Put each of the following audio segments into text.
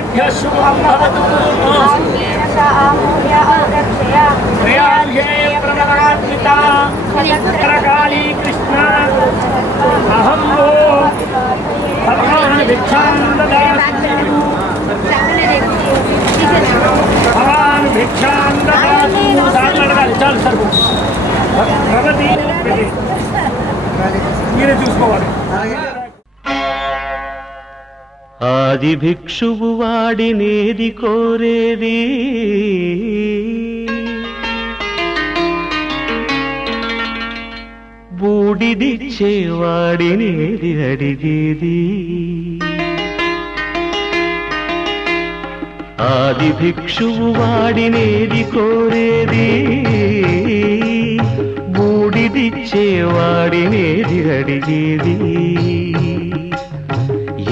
शुभं भवतु प्रियार्घे प्रणवान्विता चक्रकाली कृष्णा अहं वो भगवान् भिक्षां ददातु भगवान् भिक्षां ददातु चल सर प्रगति మీరే చూసుకోవాలి. ఆది భిక్షువు వాడినేది కోరేది బూడిదిచ్చేవాడినేది అడిగేది. ఆది భిక్షువు వాడినేది కోరేది బూడిదిచ్చేవాడినేది అడిగేది.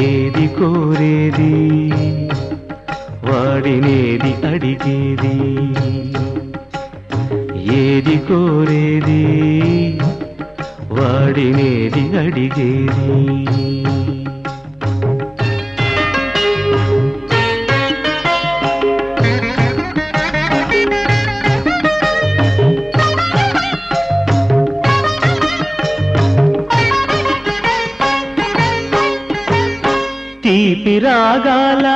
ఏది కోరేది వాడినేది అడిగేది. ఏది కోరేది వాడినేది అడిగేది. తీపి రాగాల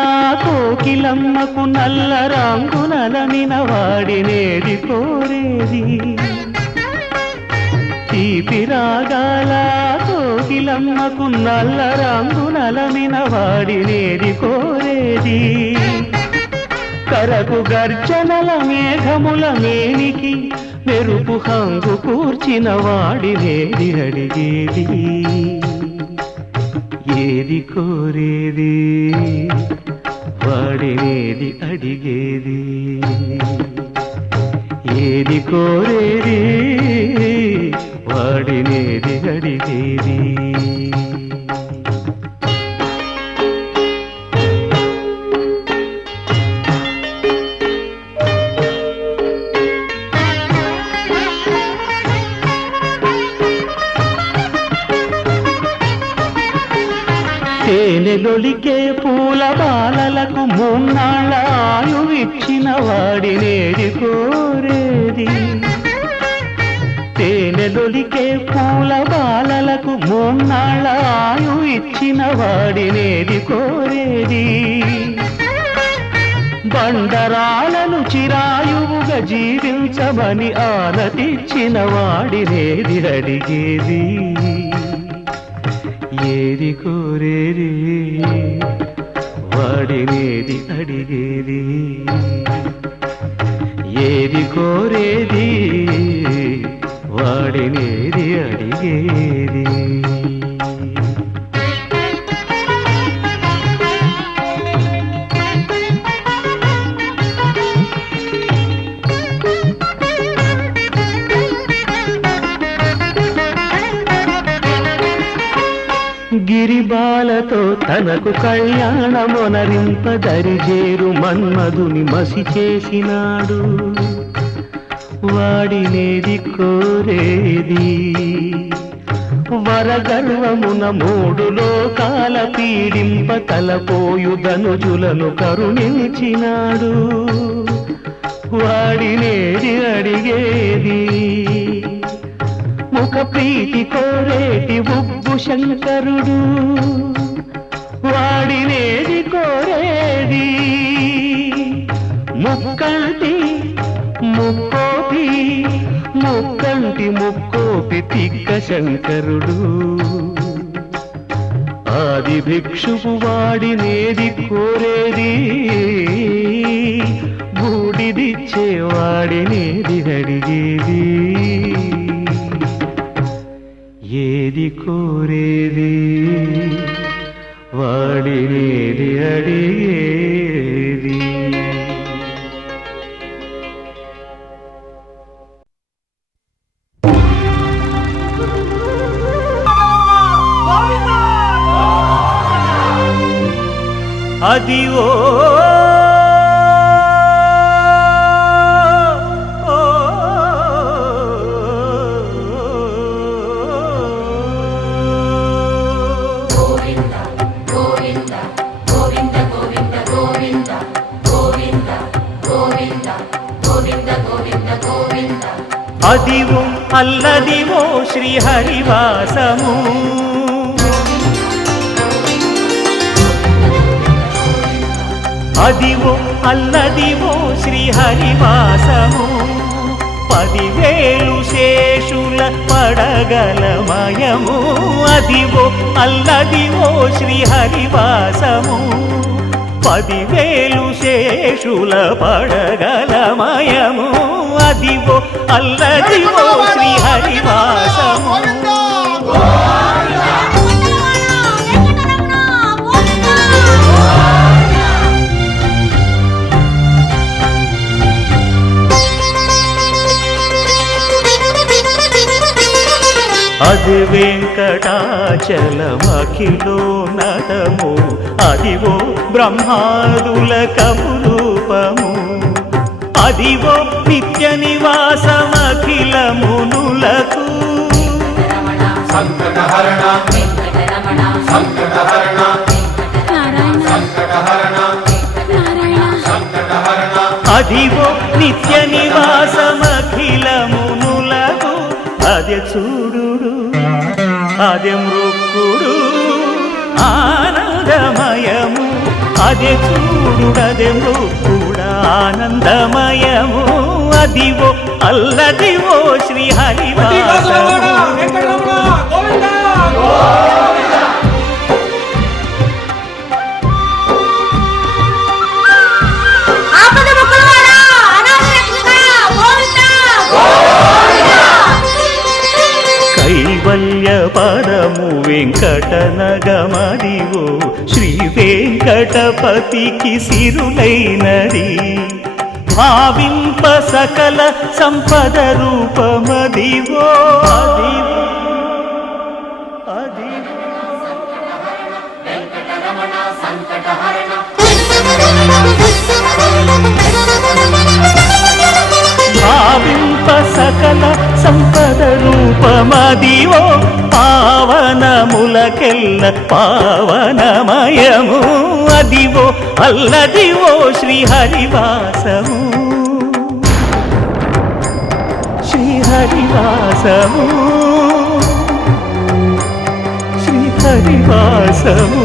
కోకిలమ్మకు నల్ల రంగునలమిన వాడినేది కోరేది. తీపి రాగాల కోకిలమ్మకు నల్ల రంగునలమిన వాడినేది కోరేది. కరకు గర్జనల మేఘముల మేనికి మెరుపు హంగు కూర్చిన వాడినేది అడిగేది. ఏది కోరేది వాడినేది అడిగేది. ఏది కోరేది వాడినేది అడిగేది. తేనెలొలికే పూల బాలలకు మూన్నాళ్ళ ఆయువిచ్చిన వాడినేది కోరేది. తేనెలొలికే పూల బాలలకు మూన్నాళ్ళ ఆయువిచ్చిన వాడినేది కోరేది. బండరాలను చిరాయువుగా జీవించమని ఆనతిచ్చిన వాడినేది అడిగేది. ఏది కోరేది వాడినేది అడిగేది. ఏది కోరేది వాడినేది అడిగేది. గిరిబాలతో తనకు కళ్యాణమొనరింప దరిజేరు మన్మధుని మసి చేసినాడు వాడినేది కోరేది. వరగర్వమున మూడు లోకాల పీడింప తలపోయు ధనుజులను కరుణించినాడు వాడినేది అడిగేది. ముఖ ప్రీతి కోరేటి ఉగ్గు శంకరుడు వాడినేది కోరేది. ముక్కంటి ముక్కోపి ముక్కంటి ముక్కోపి తిక్క శంకరుడు. ఆది భిక్షువు వాడినేది కోరేది బూడిదిచ్చేవాడినేది అడిగేది. ఏది కోరేది వాడినేది అడిగేది. అది ఓ అదివో అల్లదివో శ్రీహరివాసము అదివో అల్లదివో శ్రీహరివాసము 10,000 శేషుల పడగలమయము అదివో అల్లదివో శ్రీహరివాసము 10,000 శేషుల పడగలమయము అదివో అల్లదివో శ్రీహరివాసము అది వెంకటాచలమఖిలోన్నతము అదివో బ్రహ్మాదుల కపురూపము అదివో నిత్య నివాసమఖిలమునులకు సంకటహరణ సంకటహరణ సంకటహరణ సంకటహరణ అదివో నిత్య నివాసమఖిలమునులకు అదే చూడు అదే మృక్కుడు ఆనందమయము అదే చూడు అదే మృక్కుడు ఆనందమయము అదివో అల్లదివో శ్రీహరివాసము కైవల్య పరము వెంకటనగమదివో శ్రీ వెంకటపతికి సిరులైనది భావింప సకల సంపద రూపమదివో అదివో అదివో భావింప సకల సంపద రూపమదివో పావనములకెల్ల పావనమయము అదివో అల్లదివో శ్రీహరివాసము శ్రీహరివాసము శ్రీహరివాసము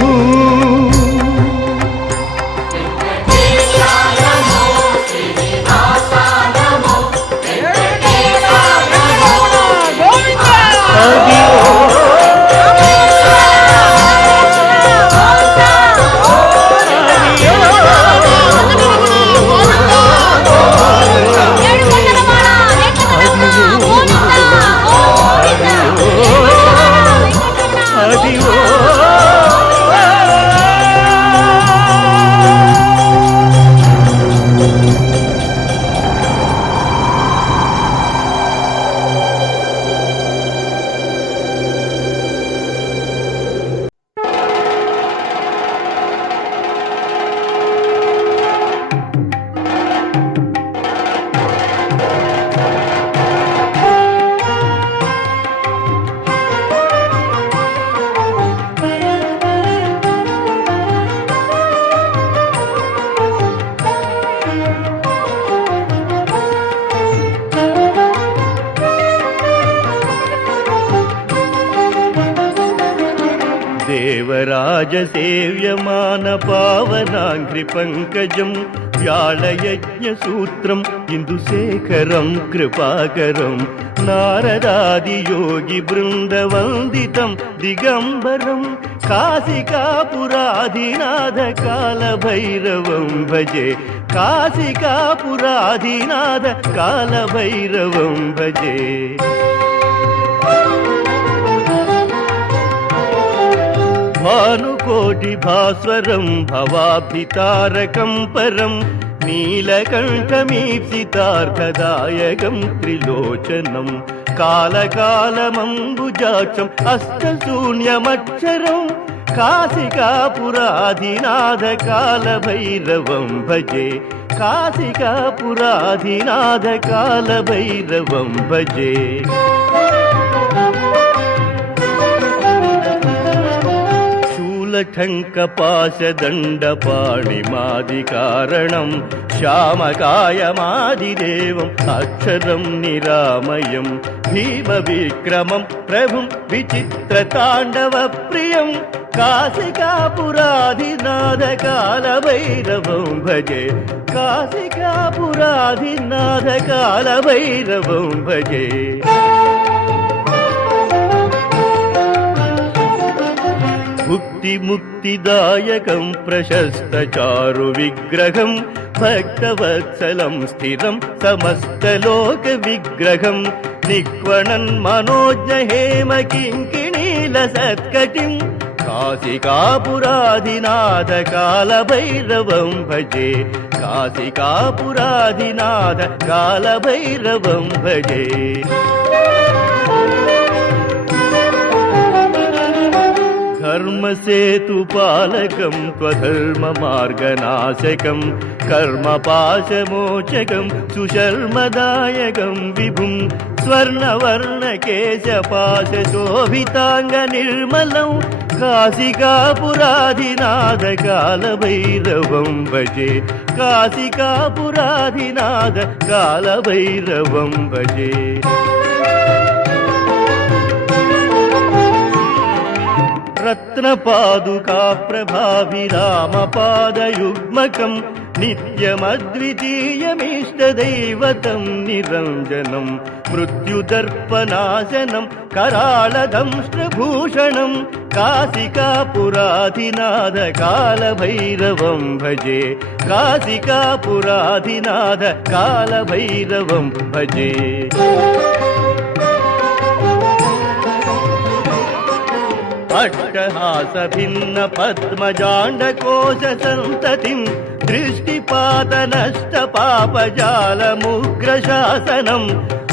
దేవరాజసేవ్యమాన పావనాంఘ్రి పంకజం వ్యాళయజ్ఞసూత్రం ఇందుశేఖరం కృపాకరం నారదాదియోగి బృందవందితం దిగంబరం కాశికాపురాధినాథ కాలభైరవం భజే కాశికాపురాధినాథ కాలభైరవం భజే భానుకోటి భాస్వరం భవాబ్ధితారకం పరం నీలకంఠమీప్సితార్థదాయకం త్రిలోచనం కాలకాలమంబుజాక్షం అష్టశూన్యమక్షరం కాశికాపురాధినాథ కాలభైరవం భజే కాశికాపురాధినాథ కాలభైరవం భజే शूलशङ्खपाशदण्डपाणिमादिकारणं श्यामकायमादिदेवम् अक्षरं निरामयं भीमविक्रमं प्रभुं विचित्रताण्डवप्रियं काशिकापुराधिनाथकालभैरवं भजे काशिकापुराधिनाथकालभैरवं भजे मुक्तिदायकं प्रशस्तचारुविग्रहं भक्तवत्सलं स्थिरं समस्तलोकविग्रहं निक्वणन् मनोज्ञहेमकिङ्किणीलसत्कटिं काशिकापुराधिनाथकालभैरवं भजे काशिकापुराधिनाथकालभैरवं भजे धर्मसेतुपालकं त्वधर्ममार्गनाशकं कर्मपाशमोचकं सुशर्मदायकं विभुं स्वर्णवर्णकेशपाशशोभिताङ्गनिर्मलं काशिकापुराधिनाथकालभैरवं भजे काशिकापुराधिनाथकालभैरवं भजे रत्नपादुका प्रभाभिरामपादयुग्मकं नित्यमद्वितीयमिष्टदैवतं निरञ्जनं मृत्युदर्पनाशनं कराळदंष्ट्रभूषणं काशिकापुराधिनाथकालभैरवं भजे काशिकापुराधिनाथकालभैरवं भजे अट्टहासभिन्न पद्मजाण्डकोशसन्ततिं दृष्टिपातनष्टपापजालमुग्रशासनम्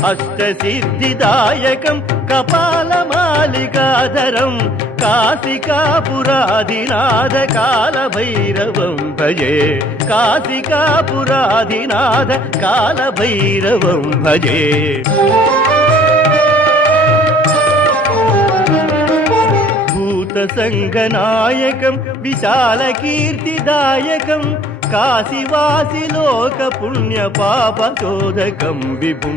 अष्टसिद्धिदायकं कपालमालिकाधरं काशिकापुराधिनाथकालभैरवं भजे काशिकापुराधिनाथकालभैरवं भजे संघनायकं विशालकीर्तिदायकं काशिवासिलोकपुण्यपापशोधकं विभुं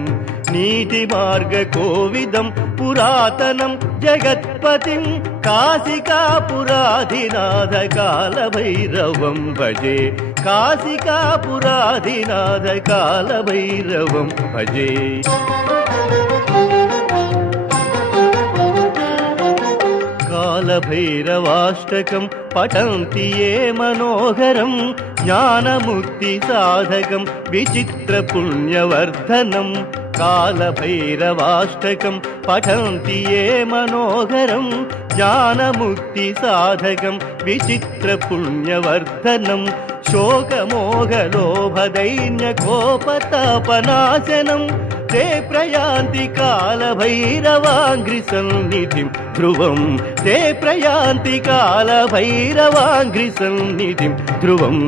नीतिमार्गकोविदं पुरातनं जगत्पतिं काशिकापुराधिनाथकालभैरवं भजे काशिकापुराधिनाथकालभैरवं भजे कालभैरवाष्टकं पठन्ति ये मनोहरं ज्ञानमुक्तिसाधकं विचित्रपुण्यवर्धनं कालभैरवाष्टकं पठन्ति ये मनोहरं ज्ञानमुक्तिसाधकं विचित्रपुण्यवर्धनं शोकमोहलोभदैन्यकोपतापनाशनं ते प्रयान्ति कालभैरवाङ्घ्रिसन्निधिं ध्रुवं ते प्रयान्ति कालभैरवाङ्घ्रिसन्निधिं ध्रुवम्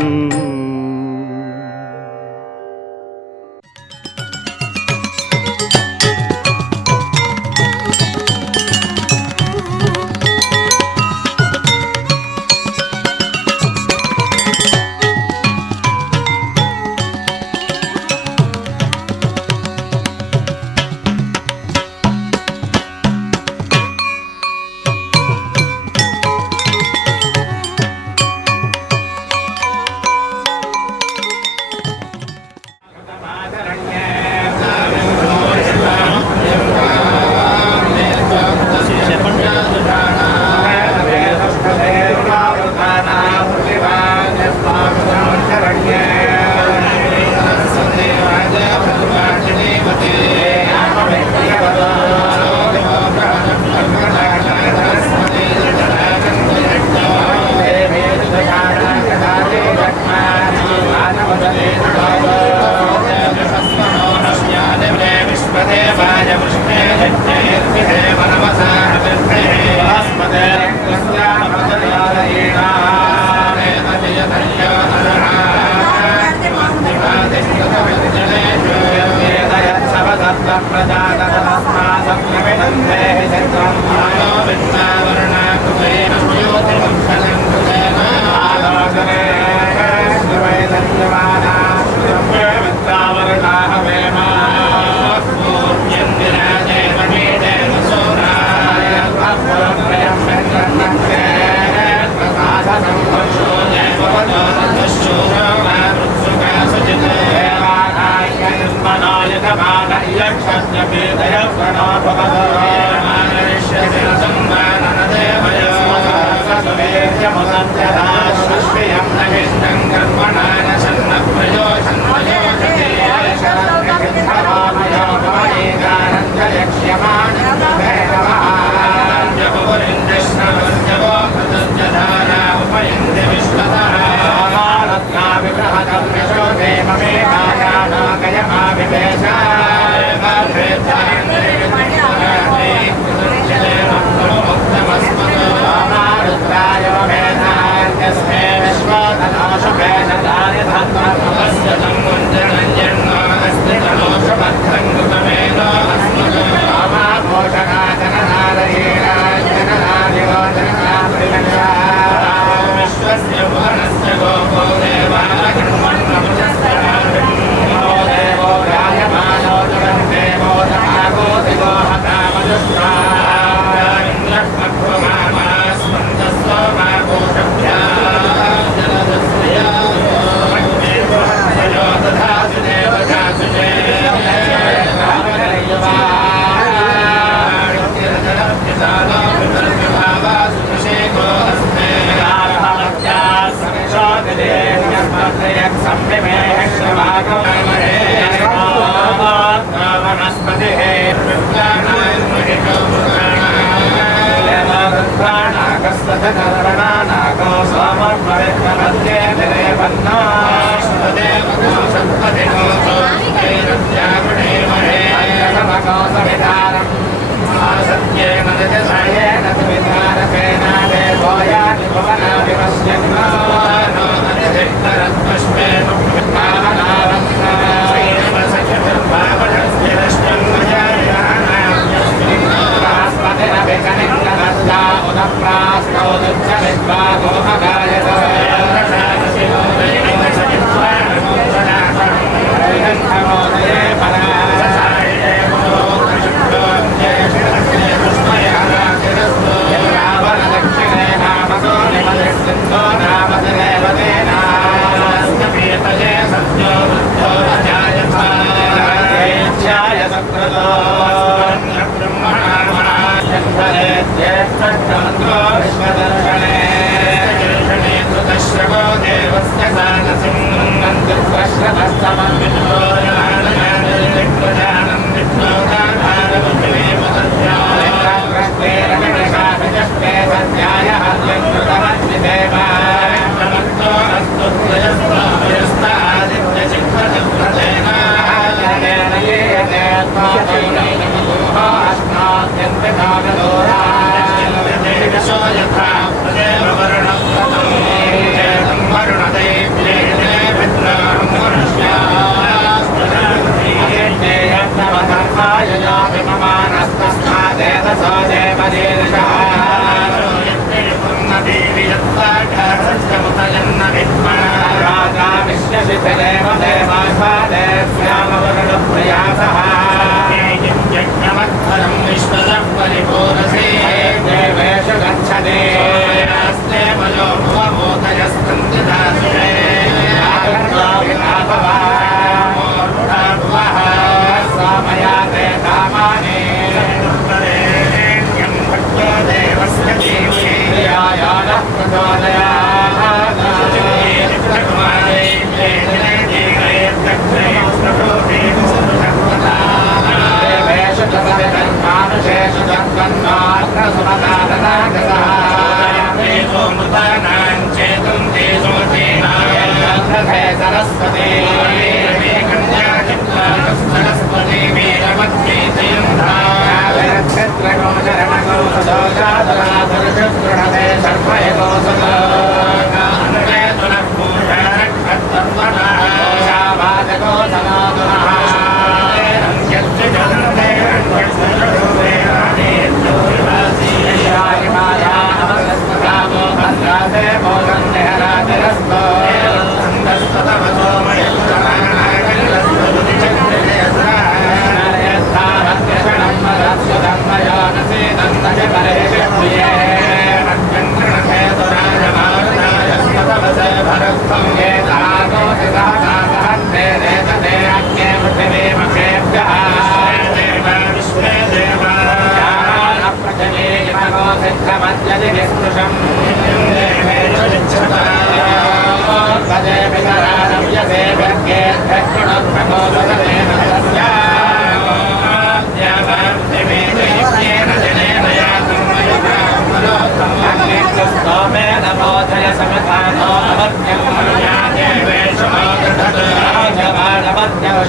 प्रजातस्मासप्नमिदं देहि चन्द्रं मायो विद्यावरुणाकृ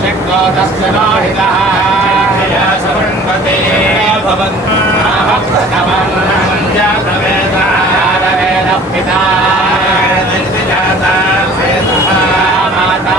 शक्तो तस्य लोहितः समन्वते भवन्तु जातवेदः पिता जाता माता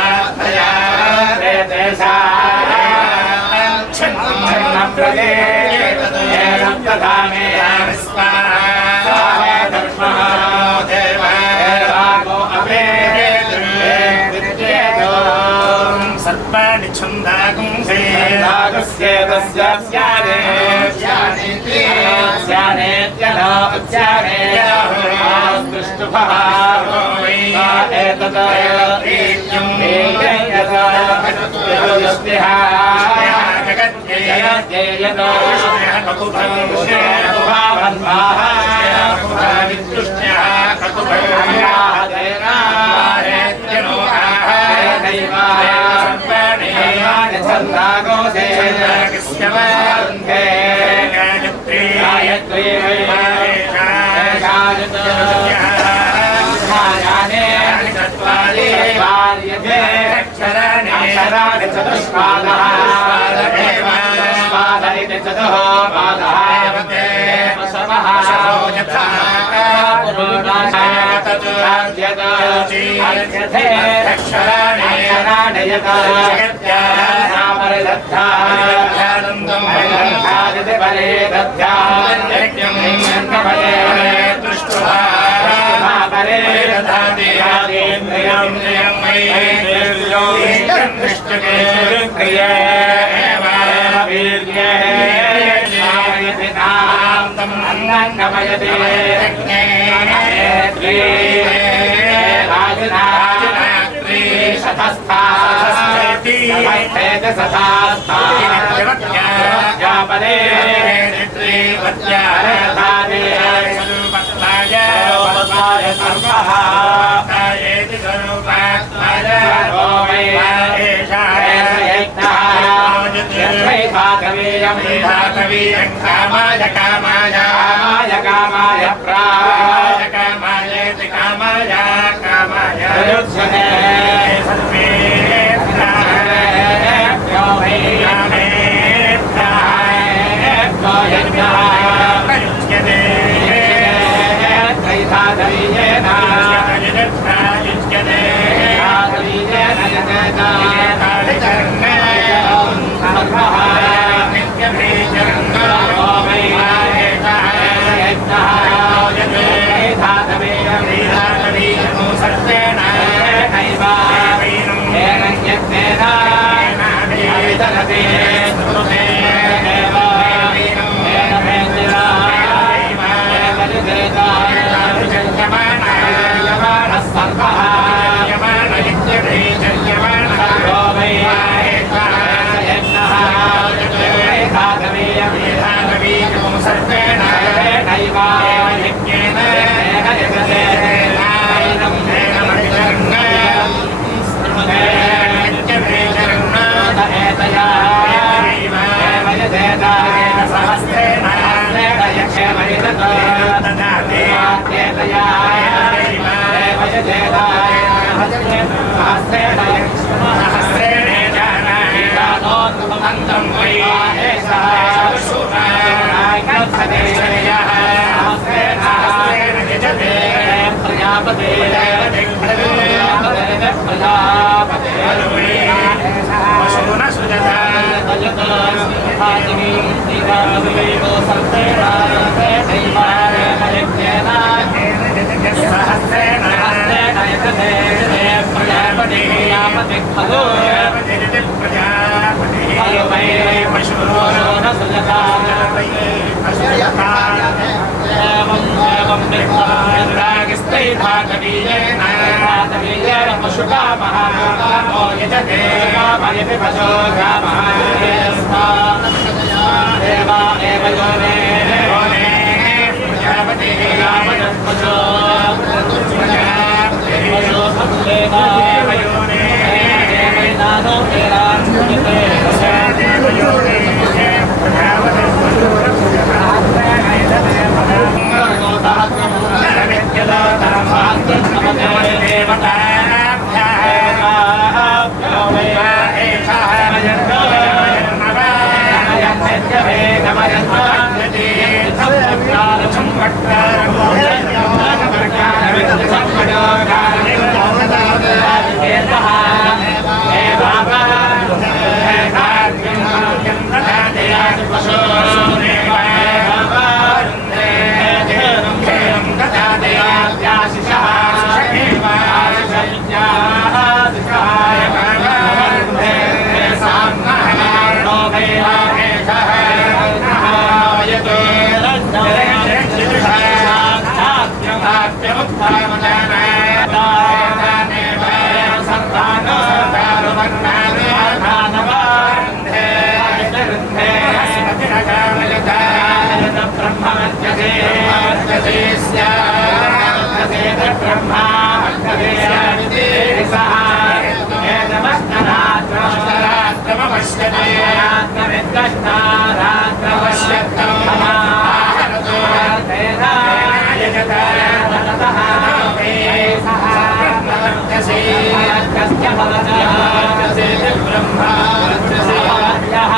Yada अक्षराणि चतुष्पादः चतुःपादः यथा अक्षराणि यथा कामाय कामाय कामाय प्राय कामाय कामाय कामाय युज्यते सर्वे पश्यते रात्रविद्गष्टा रात्रपश्यत्तं महारतो तेनायजत ततः सः वर्तसे यस्य भवतः वर्तसे ब्रह्मा वर्तसे यः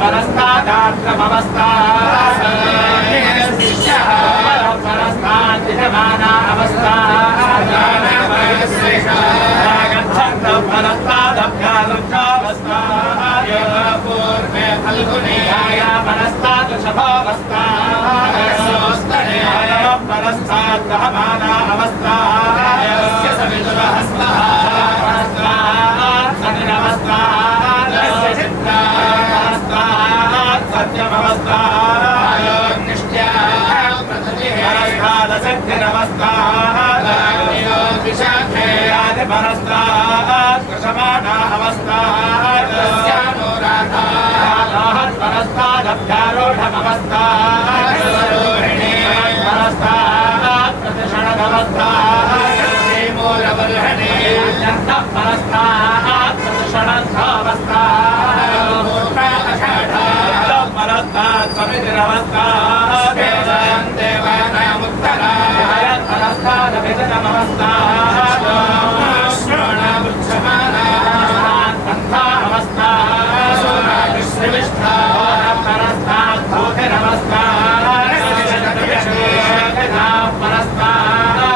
नमस्कार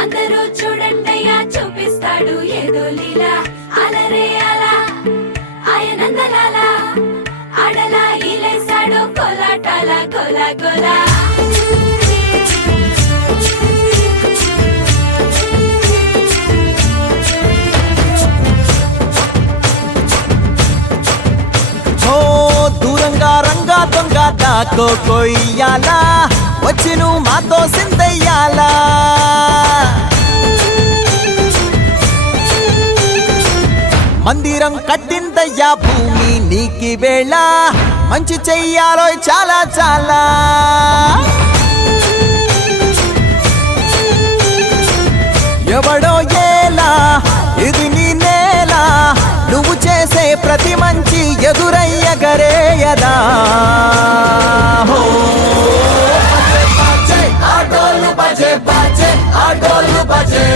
అందరూ చూడండయ్యా చూపిస్తాడు ఏదో లీలా అలరే అలా ఆయనందలాల ఆడలా ఈలేసాడు కోలాటాల గోలా గోలా దూరంగా రంగా దొంగ దాకో కొయ్యాలా వచ్చి నువ్వు మాతో సిందయ్యాలా మందిరం కట్టిందయ్యా భూమి నీకి వేళ మంచి చెయ్యాలో చాలా చాలా ఎవడో ఏలా ఇది నీ నేల నువ్వు చేసే ప్రతి మంచి ఎదురయ్యగరేయదా ఆటోలు బజే బజే ఆటోలు బజే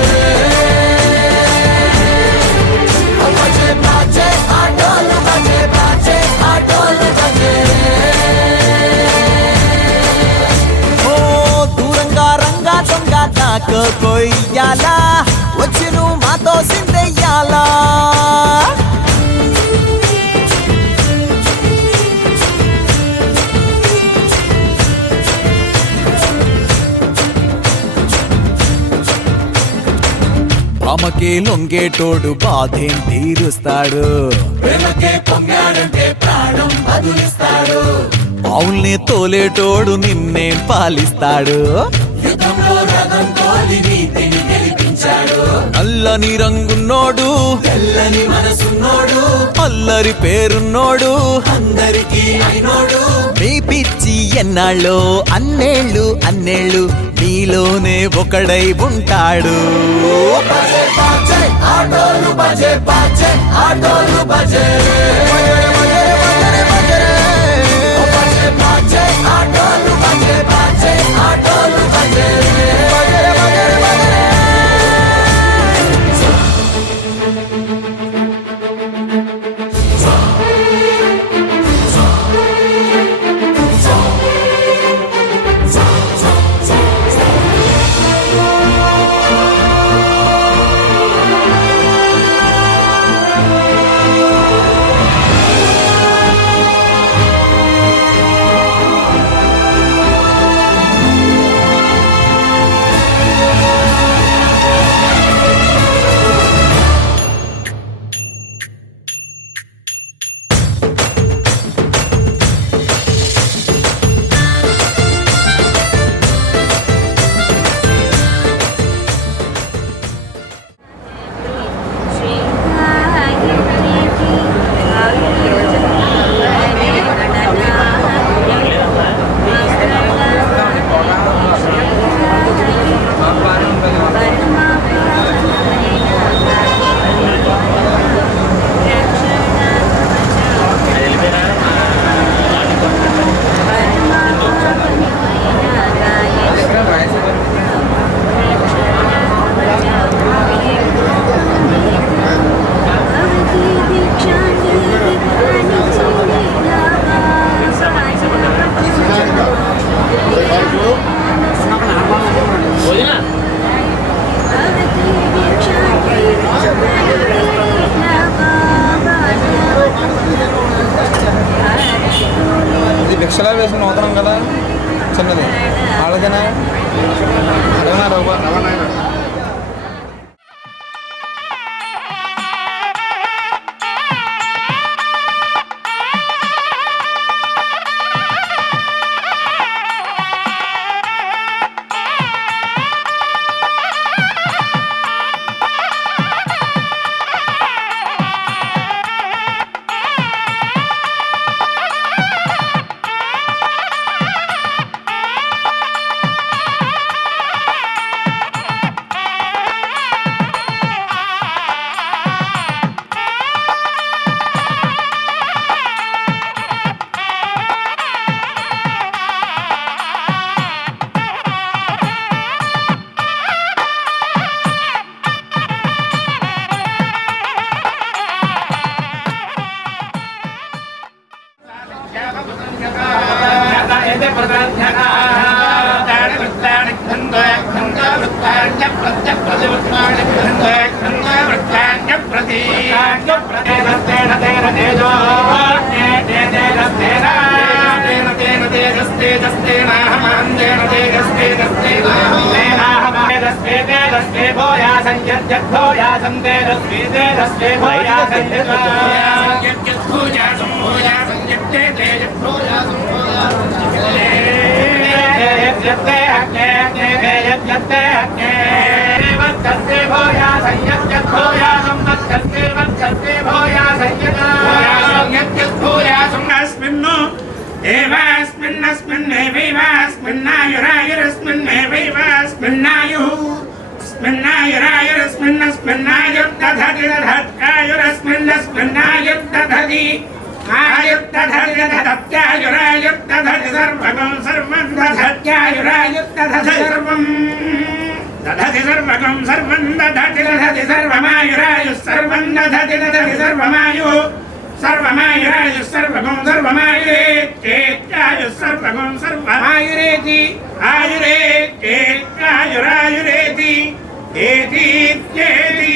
దూరంగా రంగా దొంగ దాకో కొయ్యాలా వచ్చి నువ్వు మాతో సిందెయ్యాలా అమ్మకే లొంగేటోడు బాధేం తీరుస్తాడు ప్రేమకే పొంగాడంటే ప్రాణం బదులిస్తాడు అవుల్ని తోలేటోడు నిన్నేం పాలిస్తాడు యుద్ధంలో రథం తోలి నీతిని గెలిపించాడు నల్లని రంగున్నోడు తెల్లని మనసున్నోడు అల్లరి పేరున్నోడు అందరికీ అయినోడు మీ పిచ్చి ఎన్నాళ్ళో అన్నేళ్ళు అన్నేళ్ళు నీలోనే ఒకడై ఉంటాడు ఆటోలు బజే బజే ఆటోలు బజే ఆటోలు బజే బజే ఆటోలు బజే ప్రదేశస్తేన తేన తేజో తేజస్తేన తేన తేన తేజస్తేజస్తేనాహమాం తేన తేజస్తేజస్తేనాహమాదస్తే తేజస్తే భోయాసం యద్యద్భోయాసం తేజస్వే తేజస్వే భోయాసం యద్యద్భోయాసం భోయాసం యద్తే తేజద్భోయాసం యద్తే అగ్నే యద్తే అగ్నే వత్తస్తే భోయాసం యద్యద్భోయాసం వత్తస్తే వత్తస్తే భోయాసం యద్యద్భోయాసం అస్మిన్ను ఏవాస్మిన్నస్మిన్నేవైవాస్మిన్నాయురాయురస్మిన్నేవైవాస్మిన్నాయుః స్మిన్నాయురాయురస్మిన్నస్మిన్నాయుర్దధతిరధత్కాయురస్మిన్నస్మిన్నాయుర్దధతి ఆయుర్దధతిరధత్యాయురాయుర్దధతి సర్వగం సర్వం దధత్యాయురాయుర్దధతి సర్వం దధతి సర్వగం సర్వం దధతి దధతి సర్వమాయురాయుః సర్వం దధతి దధతి సర్వమాయుః సర్వమాయురాయుః సర్వగం సర్వమాయురేత్యేత్యాయుః సర్వగం సర్వమాయురేతి ఆయురేత్యేత్యాయురాయురేతి ఏతీత్యేతి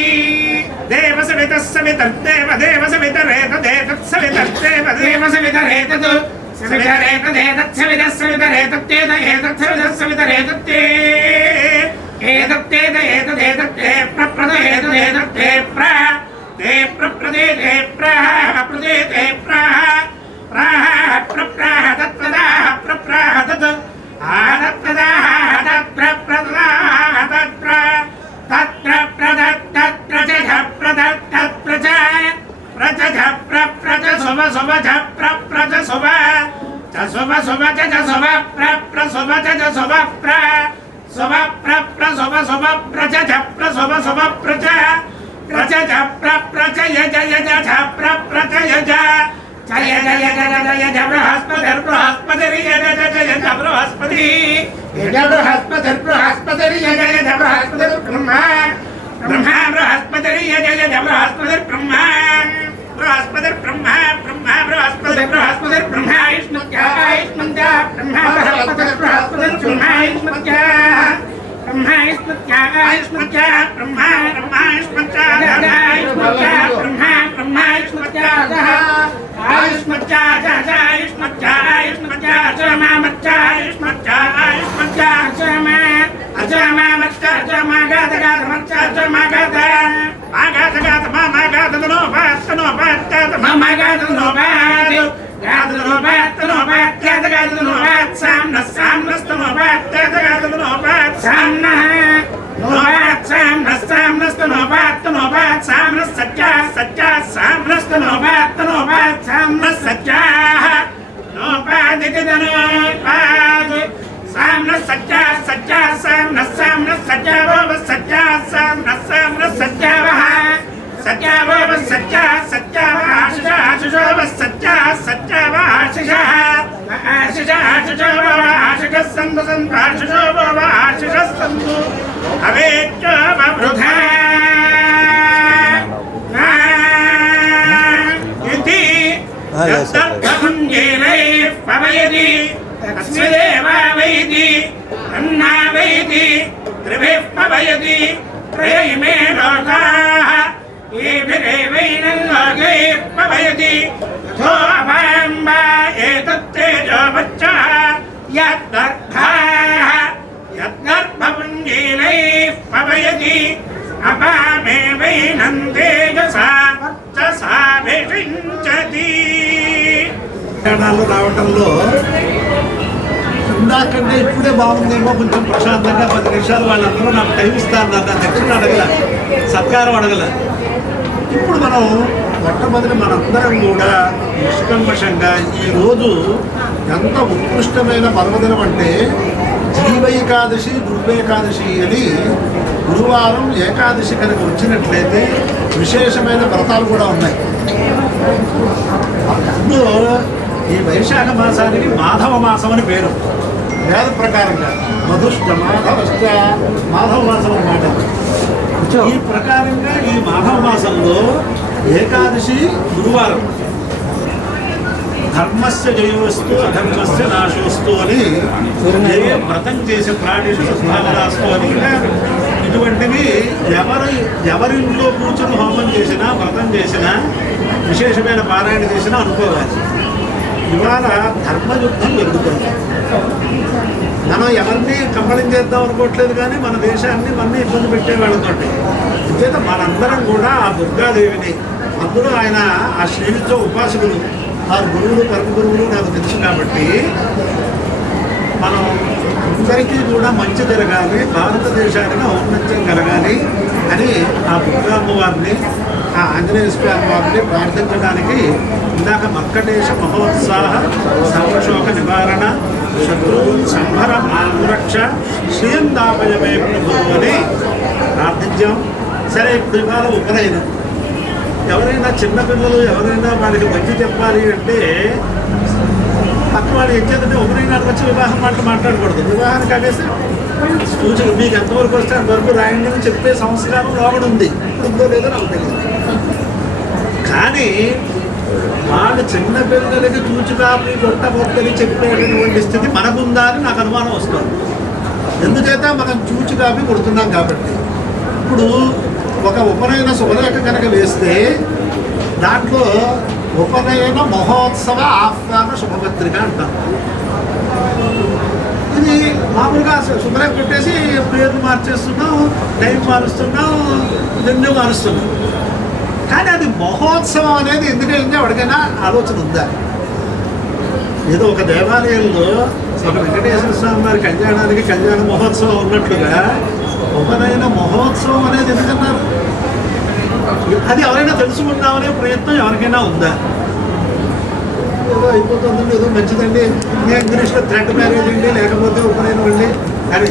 దేవసవితః సవితర్దేవ దేవసవితరేతదేతత్సవితర్దేవ దేవసవితరేతత్ సవితరేతదేతత్సవితః సవితరేతత్తేత ఏతత్సవితః సవితరేతత్తే ఏతత్తేత ఏతదేతత్తే ప్రప్రద ఏతదేతత్తే ప్ర ते प्रप्रदे ते प्रह प्रदे ते प्रह प्रह प्रप्रह तत्प्रदाह प्रप्रह तत् आदत्प्रदाह तत्प्रप्रदाह तत्प्र तत्प्रप्रदत् तत्प्रजः प्रदत् तत्प्रज प्रजः प्रप्रज सुभ सुभ ज प्रप्रज सुभ च सुभ सुभ च सुभ प्रप्र सुभ च सुभ प्र सुभ प्रप्र सुभ सुभ प्रज सुभ सुभ प्रज प्रच प्रचय जय ज प्रचय जय जय जय जय बृहस्पतिर्बृहस्पतिर्बृहस्पति बृहस्पतिर्बृहस्पति जय जय बृहस्पतिर्ब्रह्मा ब्रह्मा बृहस्पतिर्जय जय बृहस्पतिर्ब्रह्मा बृहस्पतिर्ब्रह्मा ब्रह्मा बृहस्पतिर्ब्रह्मा विष्णुत्या ब्रह्मा बृहस्पतिर्ब्रह्मा विष्णुत्या ब्रह्मायुष्मत्या आयुष्मत्या ब्रह्मा ब्रह्मायुष्मत्या आयुष्मत्या ब्रह्मा ब्रह्मायुष्मत्या आयुष्मत्या आयुष्मत्या आयुष्मत्या अजमामत्या आयुष्मत्या आयुष्मत्या अजमामत्या अजमागातगातमत्या अजमागात मागातगात मागातनो भातनो भात मागातनो भात गातनो भातनो भात गातनो भात सामनस्तनो भात गातनो भात सामनः नोभात सामनस्तनो भात नोभात सामनसत्या सत्या सामनस्तनो भात नोभात सामनसत्या नोभादितनो भात सामनसत्या सत्या सामनसत्या वह सत्या सामनसत्या वह सत्या वह सत्या सत्या आशिषा आशिषो वह सत्या सत्या वह आशिषा आशिषा आशिषो वह आशिषः सन्तु सन्तु आशिषो वह आशिषः सन्तु अवेच्च वृथा इति तत्तत्तमुञ्जेनैः पवयति तस्मिदेवा वैति अन्ना वैति त्रिभिः पवयति त्रय इमे लोकाः एभिरेवैनं लोकैः पवयति यथोऽपाम्बा एतत्तेजो वच्चः यद्दर्भाः यद्गर्भपुञ्जेनैः पवयति अपामेवैनं तेजसा वर्चसा विषिञ्चति రావటంలో ఇందాకంటే ఇప్పుడే బాగుందేమో కొంచెం ప్రశాంతంగా 10 నిమిషాలు వాళ్ళందరూ నాకు టైం ఇస్తారు నా దక్షిణ అడగల సత్కారం అడగల ఇప్పుడు మనం మొట్టమొదటి మనందరం కూడా నిష్కల్మషంగా ఈరోజు ఎంత ఉత్కృష్టమైన పర్వదినం అంటే జీవైకాదశి దుర్వేకాదశి అని గురువారం ఏకాదశి కనుక వచ్చినట్లయితే విశేషమైన వ్రతాలు కూడా ఉన్నాయి. అందులో ఈ వైశాఖ మాసానికి మాధవ మాసం అని పేరు వేద ప్రకారంగా మధుష్ట మాధవష్ట మాధవ మాసం అన్నమాట. ఈ ప్రకారంగా ఈ మాధవ మాసంలో ఏకాదశి గురువారం ధర్మస్య జయోస్తు అధర్మస్య నాశోస్తు అని వ్రతం చేసే ప్రాణులు సద్భావనాస్తు అని ఇటువంటివి ఎవరింట్లో కూర్చొని హోమం చేసినా వ్రతం చేసినా విశేషమైన పారాయణ చేసినా అనుకోవాలి. ఇవాళ ధర్మయుద్ధం జరుగుతుంది. మనం ఎవరిని కంపలం చేద్దాం అనుకోవట్లేదు, కానీ మన దేశాన్ని మన ఇబ్బంది పెట్టేవాళ్ళతో అంచేత మనందరం కూడా ఆ దుర్గాదేవిని, అందులో ఆయన ఆ శ్రీనిత్య ఉపాసకులు, ఆ గురువులు పరమ గురువులు నాకు తెలుసు కాబట్టి మనం అందరికీ కూడా మంచి జరగాలి, భారతదేశానికి ఔన్నత్యం కలగాలి అని ఆ దుర్గా అమ్మవారిని, ఆ ఆంజనేయ స్వామి వారిని ప్రార్థించడానికి ఇందాక మక్కటేశ మహోత్సాహ సర్వశోక నివారణ శత్రువులు సంహర ఆనురక్ష శ్రీయందాపయమే ప్రభు అని ప్రార్థించాం. సరే, ఇప్పుడు ఇవాళ ఉపనయనం. ఎవరైనా చిన్నపిల్లలు ఎవరైనా వాళ్ళకి మంచి చెప్పాలి అంటే పక్క వాళ్ళు ఏం చేద్దంటే ఉపనయనానికి వచ్చి వివాహం మాట్లాడకూడదు. వివాహానికి అనేసి సూచన మీకు ఎంతవరకు వస్తే అంతవరకు రాయండి అని చెప్పే సంస్కారం లోపల ఉంది. ఇప్పుడు ఉందో లేదో నాకు తెలియదు. కానీ వాళ్ళు చిన్న పిల్లలకి చూచుకాపి కొట్టబొత్తని చెప్పేటటువంటి స్థితి మనకుందా అని నాకు అనుమానం వస్తుంది. ఎందుచేత మనం చూచుకాపి కొడుతున్నాం కాబట్టి. ఇప్పుడు ఒక ఉపనయన శుభలేఖ కనుక వేస్తే దాంట్లో ఉపనయన మహోత్సవ ఆహ్వాన శుభపత్రిక అంటాం. ఇది మామూలుగా శుభలేఖ పెట్టేసి పేర్లు మార్చేస్తున్నాం, టైం మారుస్తున్నాం, జన్యు మారుస్తున్నాం. కానీ అది మహోత్సవం అనేది ఎందుకంటే ఎవరికైనా ఆలోచన ఉందా? ఏదో ఒక దేవాలయంలో ఒక వెంకటేశ్వర స్వామి వారి కళ్యాణానికి కళ్యాణ మహోత్సవం ఉన్నట్లుగా ఉపనయన మహోత్సవం అనేది ఎందుకన్నారు? అది ఎవరైనా తెలుసుకుందామనే ప్రయత్నం ఎవరికైనా ఉందా? ఏదో అయిపోతుందండి, ఏదో మంచిదండి, నేను ఇంగ్లీష్లో థ్రెడ్ మ్యారేజ్ అండి, లేకపోతే ఉపనయనం అండి అని.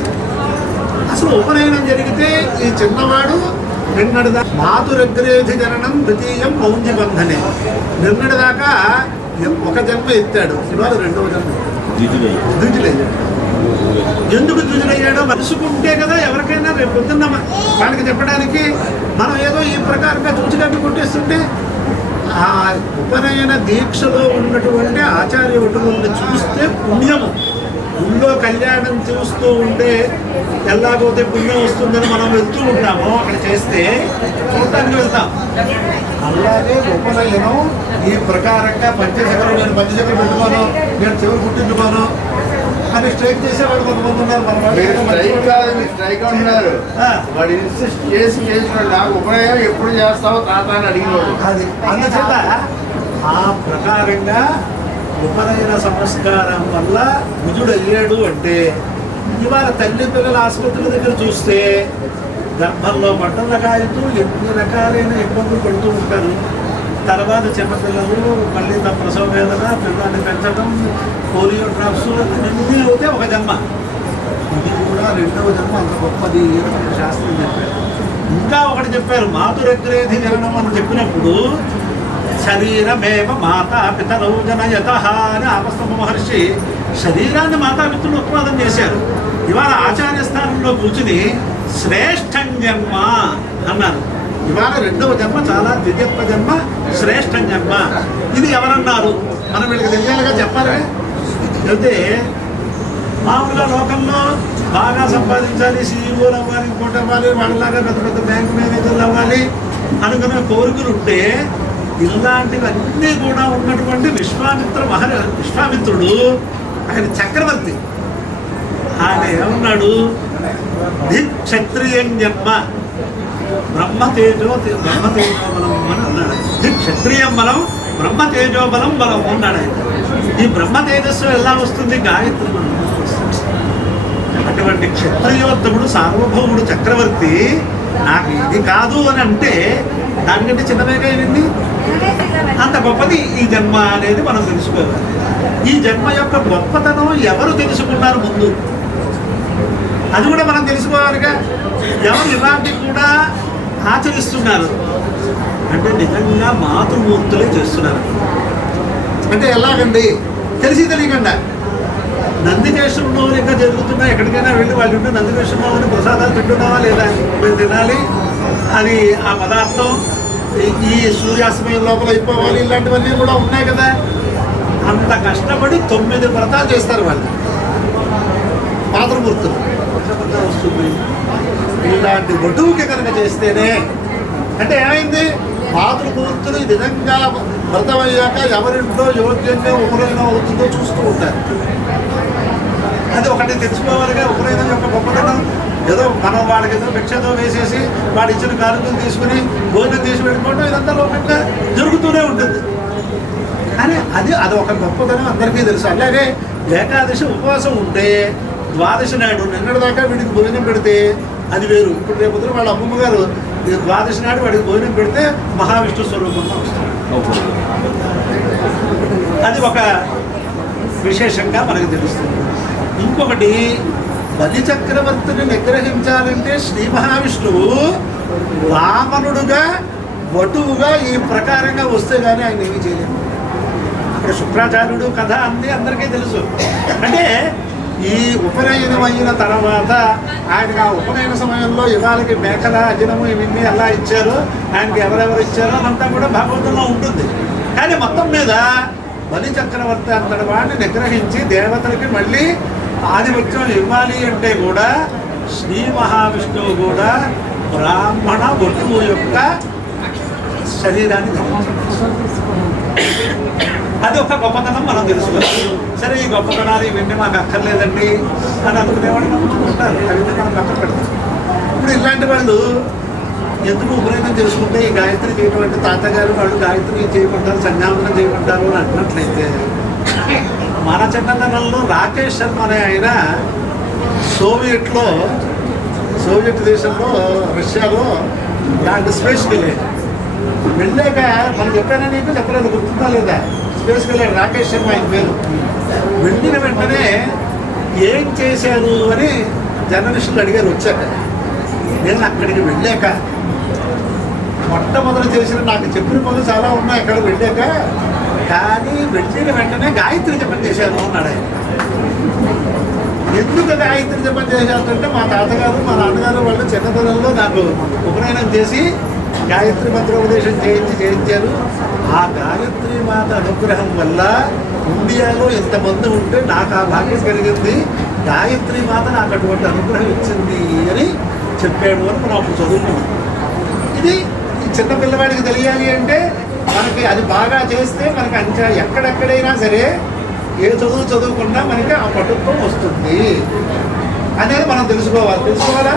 అసలు ఉపనయనం జరిగితే ఈ చిన్నవాడు నిన్నటిదా మాతురగ్రేధి జననం ద్వితీయం మౌంజి బంధనే, నిన్నటిదాకా ఒక జన్మ ఎత్తాడు, ఇవాళ రెండవ జన్మ ద్విజులయ్యాడు. ఎందుకు ద్విజులయ్యాడో తెలుసుకుంటే కదా ఎవరికైనా రేపు పొద్దున్న వాళ్ళకి చెప్పడానికి. మనం ఏదో ఈ ప్రకారంగా చూచికాపి కొట్టేస్తుంటే ఆ ఉపనయన దీక్షలో ఉన్నటువంటి ఆచార్య వటువులను చూస్తే పుణ్యము. ఊళ్ళో కళ్యాణం చూస్తూ ఉంటే ఎలాగోతే పుణ్యం వస్తుందని మనం వెళ్తూ ఉంటామో అక్కడ చేస్తే చూడటానికి వెళ్తాం. అలాగే ఉపనయనం ఈ ప్రకారంగా పంచచక్రం, నేను పంచచక్రం పెట్టుకోను, నేను చెవులు పుట్టించుకోను అని స్ట్రైక్ చేసేవాడు కొంతమంది ఉన్నారు. వాడు ఇన్సిస్ట్ చేసి నాకు ఉపనయనం ఎప్పుడు చేస్తావో తాత అని అడిగినవాడు. అది అందుచేత ఆ ప్రకారంగా ఉపనయన సంస్కారం వల్ల బుజుడు అయ్యాడు అంటే ఇవాళ తల్లి పిల్లల ఆసుపత్రుల దగ్గర చూస్తే గర్భంలో బట్టల కాయతూ ఎన్ని రకాలైన ఇబ్బందులు పడుతూ ఉంటారు. తర్వాత చిన్నపిల్లలు మళ్ళీ తమ ప్రసవ వేదన, పిల్లల్ని పెంచడం, పోలియో డ్రాప్స్ అన్నీ అవుతే ఒక జన్మ. ఇది కూడా రెండవ జన్మ అంత గొప్పది అని శాస్త్రం చెప్పారు. ఇంకా ఒకటి చెప్పారు, మాతురగ్రేధి జననం అని చెప్పినప్పుడు శరీరమేవ మాతాపితరౌ జనయతః అని ఆపస్తమ మహర్షి శరీరాన్ని మాతాపితృలు ఉత్పాదన చేశారు. ఇవాళ ఆచార్య స్థానంలో కూర్చుని శ్రేష్టం జన్మ అన్నారు. ఇవాళ రెండవ జన్మ చాలా ద్వితీయ జన్మ, శ్రేష్టం జన్మ. ఇది ఎవరన్నారు? మనం వీళ్ళకి తెలియాలిగా చెప్పాలి. అయితే మామూలుగా లోకంలో బాగా సంపాదించాలి, సీఈఓలు అవ్వాలి, ఇంకోటి అవ్వాలి, వాళ్ళలాగా పెద్ద పెద్ద బ్యాంకు మేనేజర్లు అవ్వాలి అనుకునే కోరికలు ఉంటే ఇలాంటివన్నీ కూడా ఉన్నటువంటి విశ్వామిత్రుడు ఆయన చక్రవర్తి. ఆయన ఏమన్నాడు? క్షత్రియం జన్మ బ్రహ్మతేజోబలం అని అన్నాడు. క్షత్రియం బలం బ్రహ్మతేజోబలం బలం అన్నాడు ఆయన. ఈ బ్రహ్మ తేజస్సు ఎలా వస్తుంది? గాయత్రి మనం వస్తుంది. అటువంటి క్షత్రియోత్తముడు, సార్వభౌముడు, చక్రవర్తి నాకు ఇది కాదు అని అంటే దానికంటే చిన్నవేగా ఇవన్నీ. అంత గొప్పది ఈ జన్మ అనేది మనం తెలుసుకోవాలి. ఈ జన్మ యొక్క గొప్పతనం ఎవరు తెలుసుకున్నారు ముందు? అది కూడా మనం తెలుసుకోవాలిగా. ఎవరు ఇలాంటివి కూడా ఆచరిస్తున్నారు అంటే నిజంగా మాతృమూర్తులే చేస్తున్నారు. అంటే ఎలాగండి? తెలిసి తెలియకుండా నందికేశ్వరంలో ఇంకా జరుగుతున్నా ఎక్కడికైనా వెళ్ళి వాళ్ళు ఉంటే నందికేశ్వరంలో ప్రసాదాలు తింటున్నావా లేదా? మేము తినాలి, అది ఆ పదార్థం ఈ సూర్యాస్తమయం లోపల అయిపోవాలి, ఇలాంటివన్నీ కూడా ఉన్నాయి కదా. అంత కష్టపడి 9 వ్రతాలు చేస్తారు వాళ్ళు మాతృమూర్తులు. వస్తుంది ఇలాంటి వటువుకి కనుక చేస్తేనే అంటే ఏమైంది, మాతృమూర్తులు నిజంగా వ్రతం అయ్యాక ఎవరింట్లో యోగ్యంగా ఉపనయనం అవుతుందో చూస్తూ ఉంటారు. అది ఒకటి తెచ్చుకోవాలిగా. ఉపనయనం యొక్క గొప్పతనం ఏదో మనం వాడికి ఏదో భిక్షతో వేసేసి వాడు ఇచ్చిన కానుకలు తీసుకుని భోజనం తీసి పెట్టుకోవడం ఇదంతా లోకంగా జరుగుతూనే ఉంటుంది. కానీ అది ఒక గొప్పతనం అందరికీ తెలుసు. అలాగే ఏకాదశి ఉపవాసం ఉంటే ద్వాదశి నాడు నిన్నటిదాకా వీడికి భోజనం పెడితే అది వేరు. ఇప్పుడు రేపు వాళ్ళ అమ్మమ్మ గారు ద్వాదశి నాడు వాడికి భోజనం పెడితే మహావిష్ణు స్వరూపంగా వస్తుంది. అది ఒక విశేషంగా మనకు తెలుస్తుంది. ఇంకొకటి, బలి చక్రవర్తిని నిగ్రహించాలంటే శ్రీ మహావిష్ణువు వామనుడుగా వటువుగా ఈ ప్రకారంగా వస్తే కానీ ఆయన ఏమీ చేయలేదు. అక్కడ శుక్రాచార్యుడు కథ అన్నీ అందరికీ తెలుసు. అంటే ఈ ఉపనయనం అయిన తర్వాత ఆయనకు ఆ ఉపనయన సమయంలో ఇవాళకి మేకల అజనము ఇవన్నీ ఎలా ఇచ్చారో, ఆయనకి ఎవరెవరు ఇచ్చారో అదంతా కూడా భాగవతంలో ఉంటుంది. కానీ మొత్తం మీద బలి చక్రవర్తి అంతటి వాడిని నిగ్రహించి దేవతలకి మళ్ళీ ఆధిపత్యం ఇవ్వాలి అంటే కూడా శ్రీ మహావిష్ణువు కూడా బ్రాహ్మణ వటువు యొక్క శరీరాన్ని అది ఒక గొప్పతనం మనం తెలుసుకోవాలి. సరే, ఈ గొప్పతనాలు ఇవన్నీ మాకు అక్కర్లేదండి అని అనుకునేవాడు ఉంటారు. అవి మనం పక్కన పెడతాం. ఇప్పుడు ఇలాంటి వాళ్ళు ఎందుకు ఉపనయనం చేసుకుంటే ఈ గాయత్రి చేయడం అంటే తాతగారు వాళ్ళు గాయత్రి చేయమంటారు, సంధ్యావందనం చేయమంటారు అని అంటున్నట్లయితే, మన చిన్నతనంలో రాకేష్ శర్మ అనే ఆయన సోవియట్ దేశంలో రష్యాలో దాంట్లో స్పేస్కి వెళ్ళాక మనం చెప్పానా నీకు చెప్పలేదు, గుర్తుందా లేదా? స్పేస్కి వెళ్ళాడు రాకేష్ శర్మ ఆయన పేరు. వెళ్ళిన వెంటనే ఏం చేశారు అని జర్నలిస్టులు అడిగారు వచ్చాక. నేను అక్కడికి వెళ్ళాక మొట్టమొదటి చేసిన నాకు చెప్పిన పనులు చాలా ఉన్నాయి అక్కడ వెళ్ళాక, కానీ వెళ్ళిన వెంటనే గాయత్రి జపం చేశాను అన్నాడు ఆయన. ఎందుకు గాయత్రి జపం చేశారంటే మా తాతగారు మా నాన్నగారు వాళ్ళు చిన్నతనంలో నాకు ఉపనయనం చేసి గాయత్రి మంత్రోపదేశం చేయించారు. ఆ గాయత్రి మాత అనుగ్రహం వల్ల ఇండియాలో ఎంతమంది ఉంటే నాకు ఆ భాగ్యం కలిగింది. గాయత్రి మాత నాకు అటువంటి అనుగ్రహం ఇచ్చింది అని చెప్పాడు అని మనం అప్పుడు చదువుకున్నాం. ఇది ఈ చిన్న పిల్లవాడికి తెలియాలి అంటే మనకి అది బాగా చేస్తే మనకి అంచా ఎక్కడెక్కడైనా సరే ఏ చదువుకున్నా మనకి ఆ పటుత్వం వస్తుంది అనేది మనం తెలుసుకోవాలా.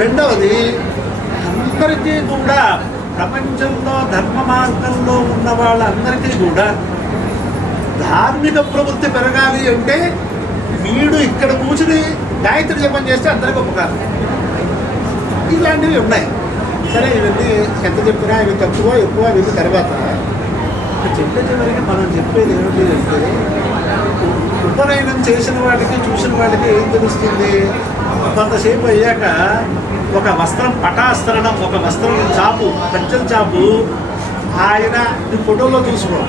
రెండవది, అందరికీ కూడా ప్రపంచంలో ధర్మ మార్గంలో ఉన్న వాళ్ళందరికీ కూడా ధార్మిక ప్రవృత్తి పెరగాలి అంటే వీడు ఇక్కడ కూర్చుని గాయత్రి జపం చేస్తే అందరికీ ఉపకారం. ఇలాంటివి ఉన్నాయి. సరే, ఇవన్నీ ఎంత చెప్పినా ఇవి తక్కువ ఎక్కువ వీళ్ళ తర్వాత చెప్పే చివరికి మనం చెప్పేది ఏమిటి అంటే, ఉపనయనం చేసిన వాడికి చూసిన వాడికి ఏం తెలుస్తుంది? కొంతసేపు అయ్యాక ఒక వస్త్రం పటాస్తరణం, ఒక వస్త్రం చాపు, పెంచల చాపు, ఆయన ఈ ఫోటోలో చూసుకో,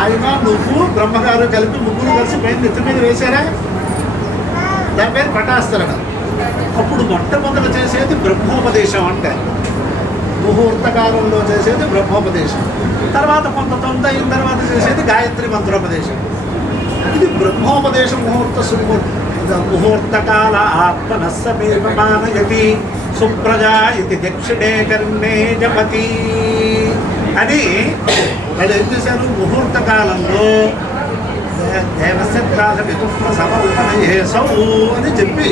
ఆయన నువ్వు బ్రహ్మగారు కలిపి ముగ్గురు కలిసి పైన నెత్తి మీద వేశారా, దాని పేరు పటాస్తరణం. అప్పుడు మొట్టమొదటి చేసేది బ్రహ్మోపదేశం అంటే ముహూర్తకాలంలో చేసేది బ్రహ్మోపదేశం. తర్వాత కొంత తొంత అయిన తర్వాత చేసేది గాయత్రి మంత్రోపదేశం. ఇది బ్రహ్మోపదేశం. ముహూర్తకాల ఆత్మనస్సమేవమానయతి సుప్రజా ఇది దక్షిణే కర్ణే జపతి అని వాళ్ళు ఏం చేశారు? ముహూర్త కాలంలో దేవస్యత్రాసమితుత్వ సమూపనయేసౌ అని చెప్పి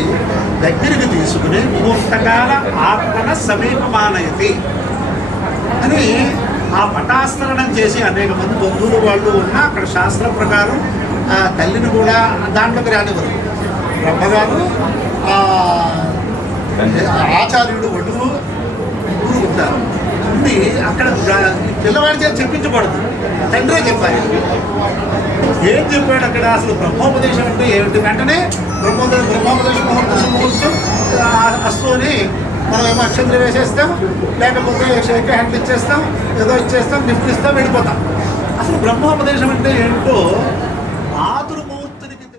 దగ్గరికి తీసుకుని ముహూర్తకాల ఆత్మన సమీపమానయతి అని ఆ పటాస్తరణం చేసి అనేక మంది బంధువులు వాళ్ళు ఉన్నా అక్కడ శాస్త్రం ప్రకారం ఆ తల్లిని కూడా దాంట్లోకి రానివ్వరు. బ్రహ్మగారు ఆచార్యుడు వటువు ముగ్గురు ఉంటారు. ఉండి అక్కడ పిల్లవాడి చేసి చెప్పించకూడదు, తండ్రే చెప్పాలి. ఏం చెప్పాడు అక్కడ? అసలు బ్రహ్మోపదేశం అంటే ఏమిటి? వెంటనే బ్రహ్మోపదేశం ముహూర్తం అస్తు అని మనం ఏమో అక్షంత్రి వేసేస్తాం, లేకపోతే షేక్ హ్యాండ్లు ఇచ్చేస్తాం, ఏదో ఇచ్చేస్తాం, గిఫ్ట్ ఇస్తాం, వెళ్ళిపోతాం. అసలు బ్రహ్మోపదేశం అంటే ఏంటో